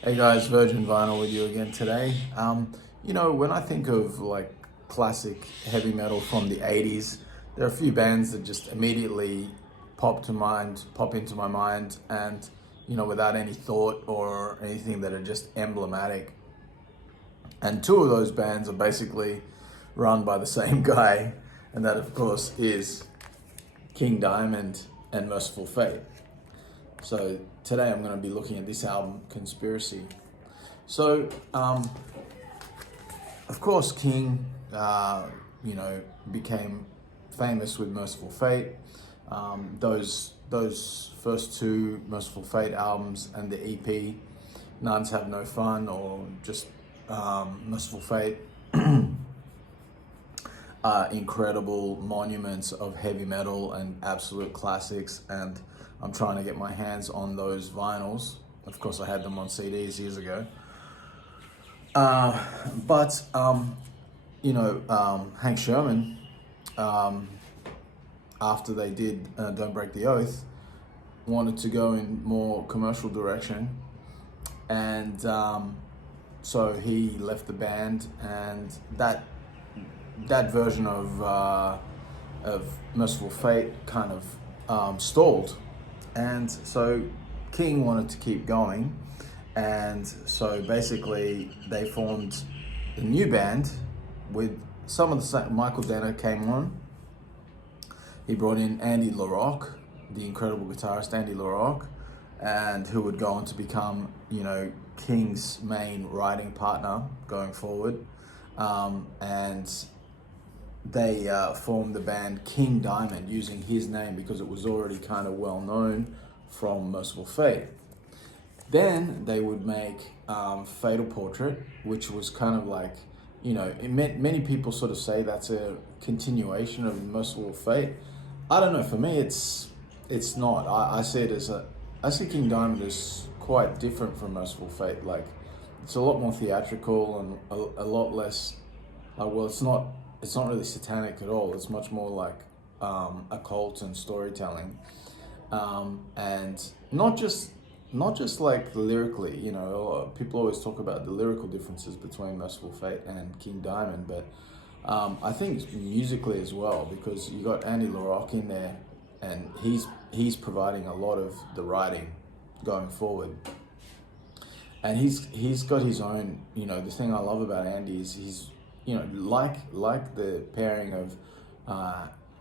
Hey guys, Virgin Vinyl with you again today. When I think of like classic heavy metal from the 80s, there are a few bands that just immediately pop into my mind, and without any thought or anything, that are just emblematic. And two of those bands are basically run by the same guy, and that of course is King Diamond and Merciful Fate. So today I'm going to be looking at this album, Conspiracy. So, of course, King, became famous with Merciful Fate. Those first two Merciful Fate albums and the EP, Nuns Have No Fun or just Merciful Fate, are incredible monuments of heavy metal and absolute classics. And I'm trying to get my hands on those vinyls. Of course, I had them on CDs years ago. But Hank Sherman, after they did Don't Break the Oath, wanted to go in more commercial direction, and so he left the band, and that version of Merciful Fate kind of stalled, and so King wanted to keep going. And so basically they formed a new band with some of the same. Michael Denner came on. He brought in Andy LaRocque, the incredible guitarist Andy LaRocque, and who would go on to become, King's main writing partner going forward. And they formed the band King Diamond using his name because it was already kind of well known from Merciful Fate. Then they would make Fatal Portrait, which was kind of like, many people sort of say that's a continuation of Merciful Fate. I don't know. For me, it's not. I see it as I see King Diamond as quite different from Merciful Fate. Like, it's a lot more theatrical and a lot less. It's not really satanic at all. It's much more like occult and storytelling, and not just like lyrically. People always talk about the lyrical differences between Merciful Fate and King Diamond, but I think musically as well, because you got Andy LaRocque in there, and he's providing a lot of the writing going forward, and he's got his own. The thing I love about Andy is he's like the pairing of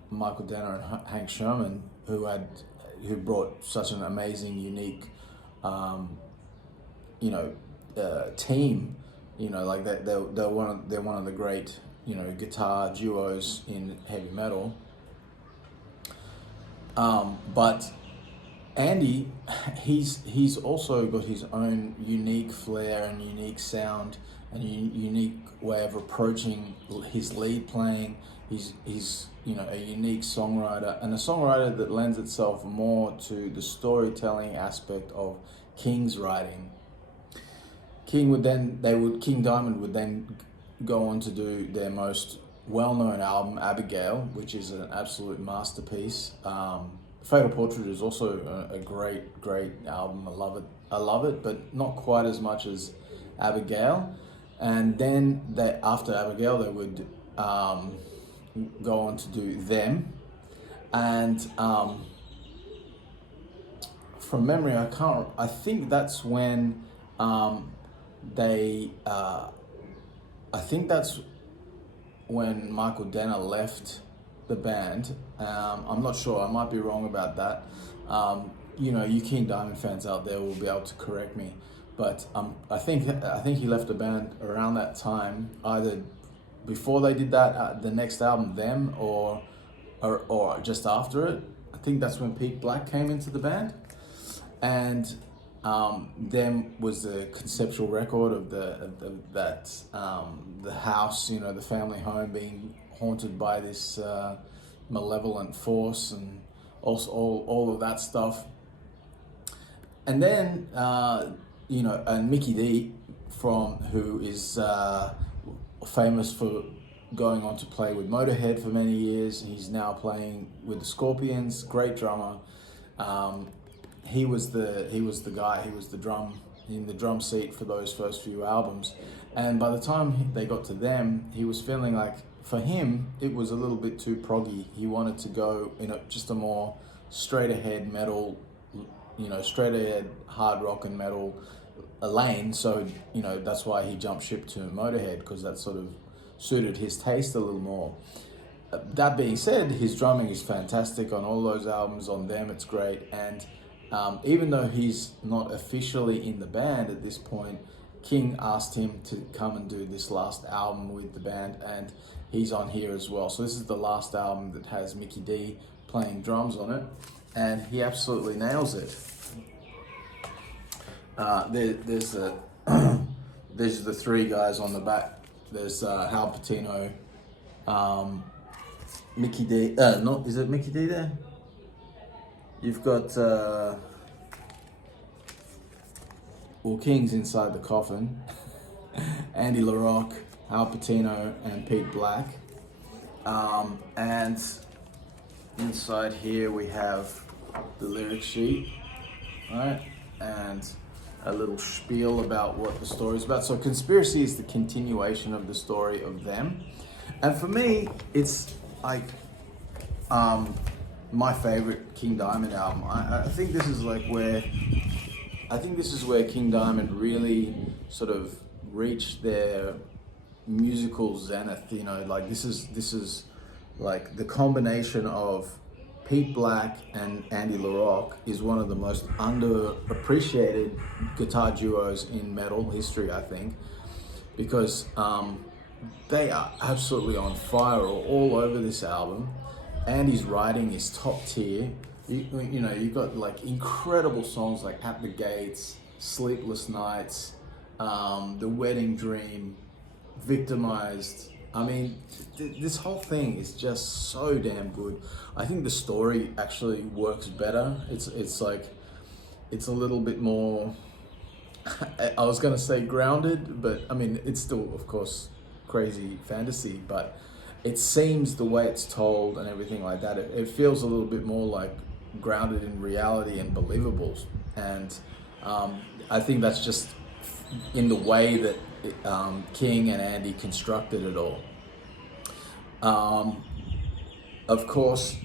Michael Denner and Hank Sherman, who brought such an amazing, unique team. Like that, they're one of the great guitar duos in heavy metal. But Andy, he's also got his own unique flair and unique sound and unique way of approaching his lead playing. He's a unique songwriter, and a songwriter that lends itself more to the storytelling aspect of King's writing. King Diamond would then go on to do their most well-known album, Abigail, which is an absolute masterpiece. Fatal Portrait is also a great album. I love it, but not quite as much as Abigail. And then after Abigail, they would go on to do Them, and from memory, I think that's when I think that's when Michael Denner left the band. I'm not sure. I might be wrong about that. You King Diamond fans out there will be able to correct me. But I think he left the band around that time, either before they did that the next album, Them, or just after it. I think that's when Pete Black came into the band, and Them was the conceptual record of the house, the family home being haunted by this malevolent force, and also all of that stuff. And then and Mickey D, who is famous for going on to play with Motorhead for many years. He's now playing with the Scorpions. Great drummer. He was the guy. He was the drum in the drum seat for those first few albums. And by the time they got to them, he was feeling like, for him, it was a little bit too proggy. He wanted to go in just a more straight ahead metal, straight ahead hard rock and metal lane. So, that's why he jumped ship to Motorhead, because that sort of suited his taste a little more. That being said, his drumming is fantastic on all those albums. On them, it's great. And even though he's not officially in the band at this point, King asked him to come and do this last album with the band, and he's on here as well. So this is the last album that has Mikkey D playing drums on it, and he absolutely nails it. There's the three guys on the back. There's Hal Patino, Mikkey D. Is it Mikkey D there? You've got King's inside the coffin. Andy LaRocque, Hal Patino, and Pete Black. And inside here we have the lyric sheet, right? And a little spiel about what the story is about. So Conspiracy is the continuation of the story of them. And for me, it's like my favorite King Diamond album. I think this is where King Diamond really sort of reached their musical zenith. This is like the combination of Pete Black and Andy LaRocque is one of the most underappreciated guitar duos in metal history, I think, because they are absolutely on fire all over this album. Andy's writing is top tier. You've got like incredible songs like At the Gates, Sleepless Nights, The Wedding Dream, Victimized. I mean, this whole thing is just so damn good. I think the story actually works better. It's a little bit more, I was gonna say grounded, but I mean, it's still, of course, crazy fantasy, but it seems the way it's told and everything like that, it feels a little bit more like grounded in reality and believable. And I think that's just in the way that King and Andy constructed it all. Of course,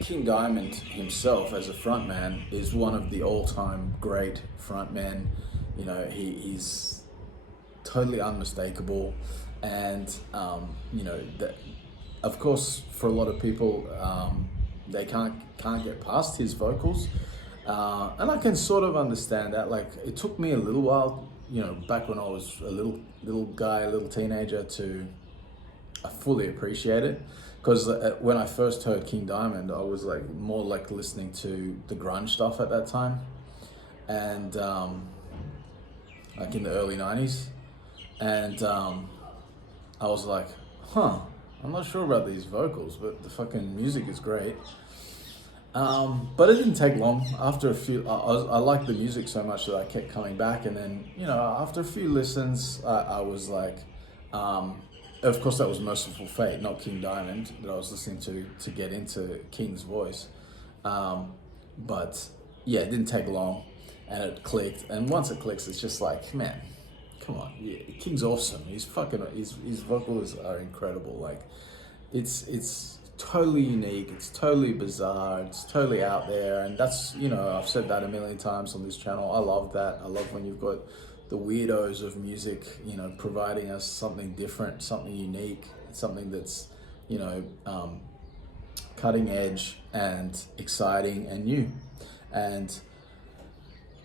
King Diamond himself as a frontman is one of the all-time great frontmen. He's totally unmistakable, and of course, for a lot of people, they can't get past his vocals, and I can sort of understand that. Like, it took me a little while, back when I was a little guy, a little teenager, to fully appreciate it. Because when I first heard King Diamond, I was more listening to the grunge stuff at that time, and in the early 90s, and I was like, I'm not sure about these vocals, but the fucking music is great. But it didn't take long. After a few, I liked the music so much that I kept coming back, and then after a few listens, I was like, of course that was Merciful Fate, not King Diamond, that I was listening to get into King's voice. But yeah, it didn't take long, and it clicked. And once it clicks, it's just like, man, come on, yeah, King's awesome. His vocals are incredible. It's totally unique. It's totally bizarre. It's totally out there, and that's I've said that a million times on this channel. I love that. I love when you've got the weirdos of music, providing us something different, something unique, something that's cutting edge and exciting and new. And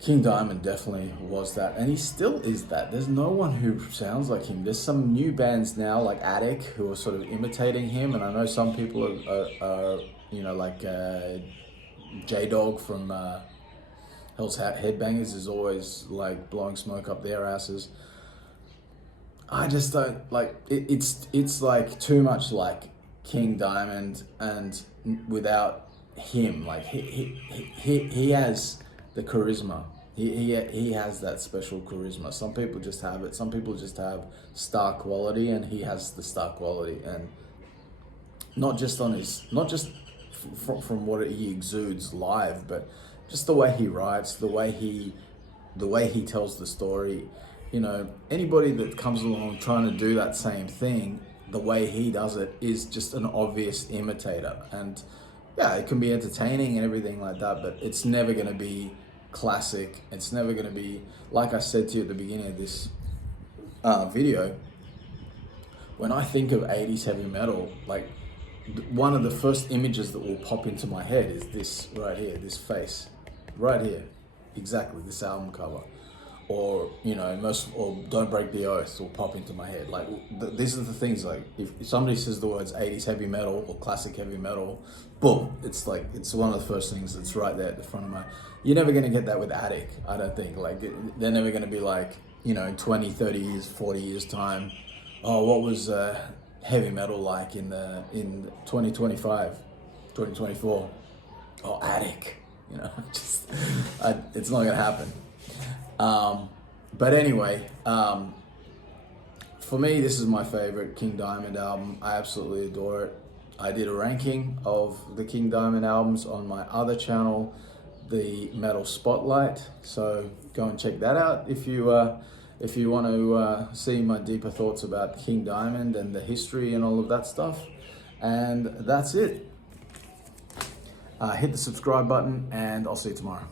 King Diamond definitely was that, and he still is that. There's no one who sounds like him. There's some new bands now, like Attic, who are sort of imitating him, and I know some people are J-Dog from Hell's Headbangers is always blowing smoke up their asses. I just don't it's like too much like King Diamond, and without him, he has the charisma. He has that special charisma. Some people just have it. Some people just have star quality, and he has the star quality, and not just from what he exudes live, but just the way he writes, the way he the way he tells the story, you know, anybody that comes along trying to do that same thing, the way he does it is just an obvious imitator. And yeah, it can be entertaining and everything like that, but it's never going to be classic. It's never going to be, like I said to you at the beginning of this video, when I think of 80s heavy metal, like one of the first images that will pop into my head is this right here, this face, right here, exactly this album cover, or you know, or Don't Break the Oath will pop into my head. Like these are the things. Like if somebody says the words 80s heavy metal or classic heavy metal, boom, it's like it's one of the first things that's right there at the front of my. You're never gonna get that with Attic, I don't think. Like they're never gonna be like, you know, in 20, 30 years, 40 years time, oh, what was heavy metal like in 2025, 2024? Oh, Attic, you know, just it's not gonna happen. But anyway, for me, this is my favorite King Diamond album. I absolutely adore it. I did a ranking of the King Diamond albums on my other channel, the Metal Spotlight. So go and check that out if you want to see my deeper thoughts about King Diamond and the history and all of that stuff. And that's it. Hit the subscribe button, and I'll see you tomorrow.